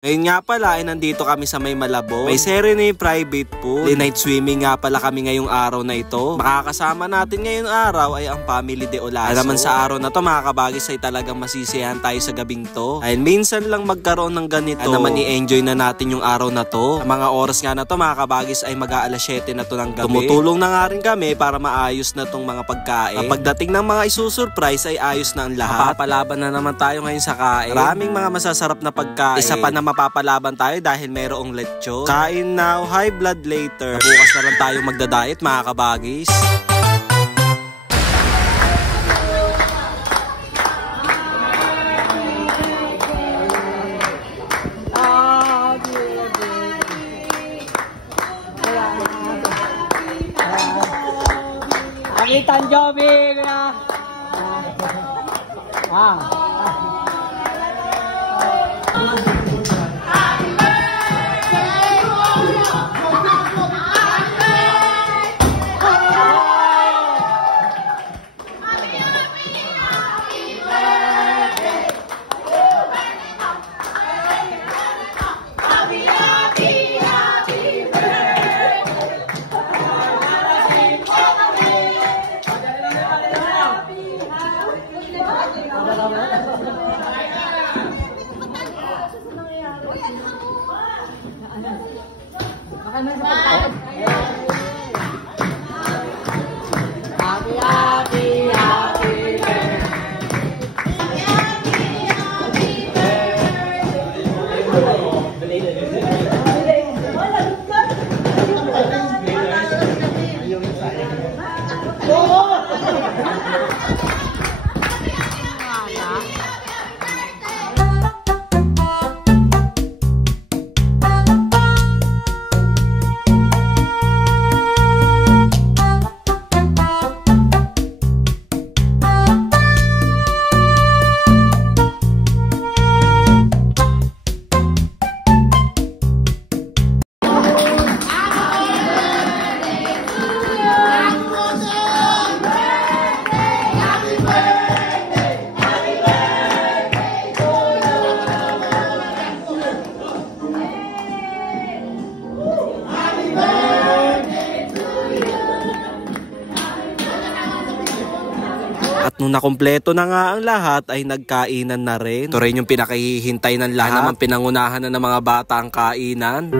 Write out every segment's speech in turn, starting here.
Ngayon nga pala ay nandito kami sa May Malabon. May Serene private pool. Night swimming nga pala kami ngayong araw na ito. Makakasama natin ngayong araw ay ang family de Olaso. At naman sa araw na to mga kabagis ay talagang masisiyahan tayo sa gabing to. Ay minsan lang magkaroon ng ganito. At naman i-enjoy na natin yung araw na to. Sa mga oras nga na to mga kabagis ay mag-aalas 7 na to ng gabi. Tumutulong na nga rin kami para maayos na tong mga pagkain. Pagdating ng mga isusurprise ay ayos na ang lahat. Mapapalaban na naman tayo ngayon sa kain. Maraming mga masasarap na pagkain. Isa pa na mapapalaban tayo dahil mayroong lechon. Kain now, high blood later. Bukas na lang tayo magda-diet mga kabagis. Happy Tanjobi na. At nung nakumpleto na nga ang lahat ay nagkainan na rin. Ito rin yung pinakahihintay ng lahat. Naman pinangunahan na ng mga bata ang kainan.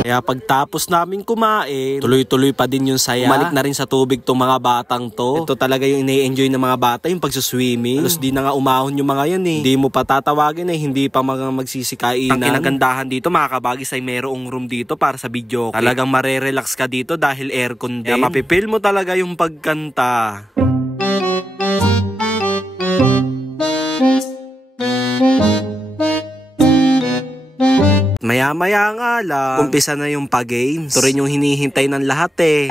Kaya pagtapos namin kumain, tuloy-tuloy pa din yung saya. Umalik na rin sa tubig tong mga batang to. Ito talaga yung ine-enjoy ng mga bata, yung pagsuswimming. Halos di na nga umahon yung mga yan eh. Hindi mo pa tatawagin eh, hindi pa mga magsisikainan. Ang kinagandahan dito mga kabagis ay mayroong room dito para sa video. Talagang marerelax ka dito dahil aircon din. Kaya mapipil mo talaga yung pagkanta. Maya-maya nga lang, umpisa na yung pag-games. Ito rin yung hinihintay ng lahat eh.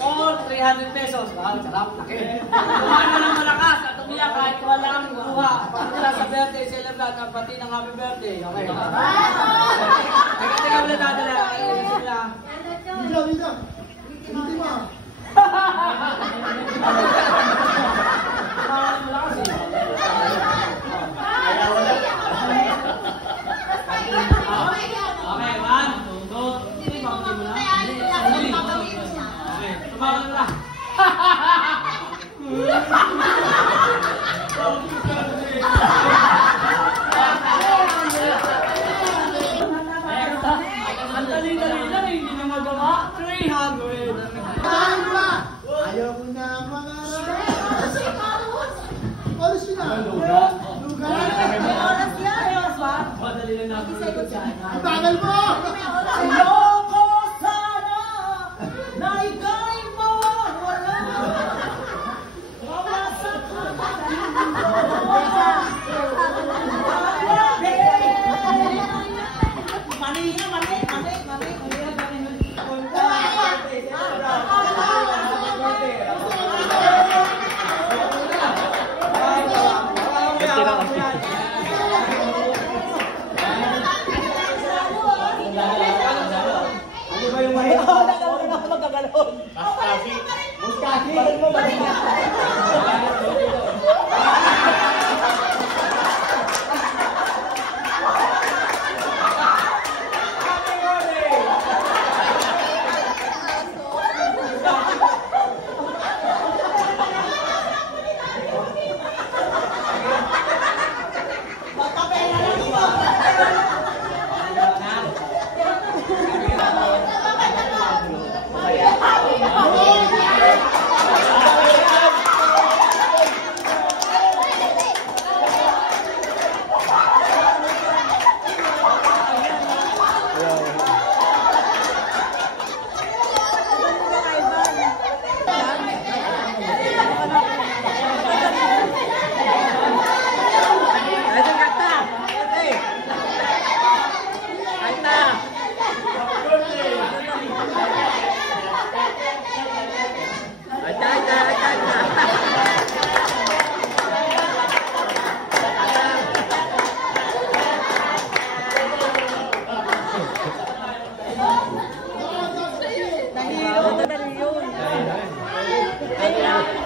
Oh, 300 pesos. Sarap, laki. Kumano ng malakas at umiyak kahit wala kami kukuha. Para sa birthday, celebrate ang pati ng happy birthday. Okay. Teka ulit dadala. Dito. Hindi mo. Malakas eh. Okay, 1, 2, 3. Pagpapin mo na. Okay, tumawa na. Ang dali-dali lang, hindi nyo magawa. 300. Ayoko sana na ika'y mawawala. Wala sa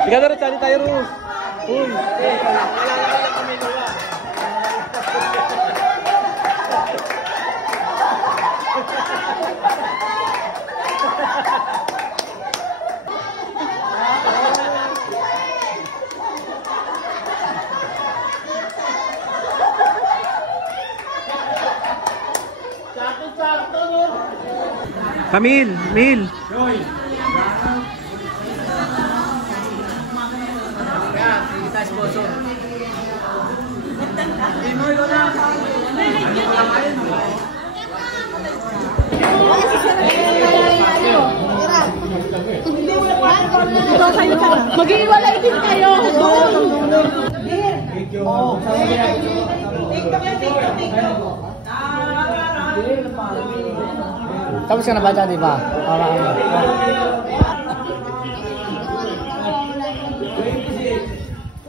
Ikaw na rin, sali tayo, Rus. Uy. Kamil, Mil. Mag-iwalay din kayo. Tapos ka na ba dyan, di ba?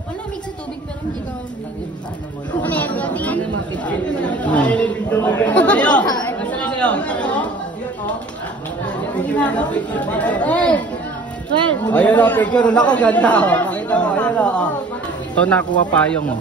Wala mix sa tubig pero hindi ka. Ano yan? Tingin? Ayun o, picture. Nako, ganda o. Makita mo, ayun o. Ito nakuha payong o.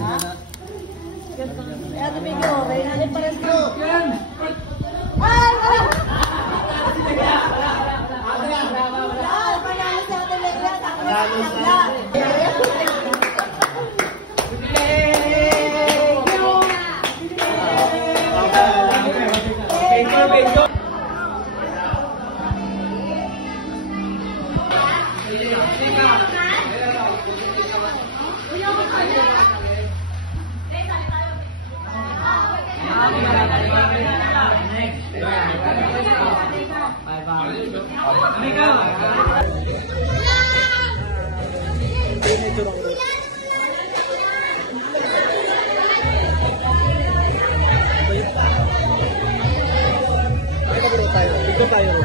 Dito tayo.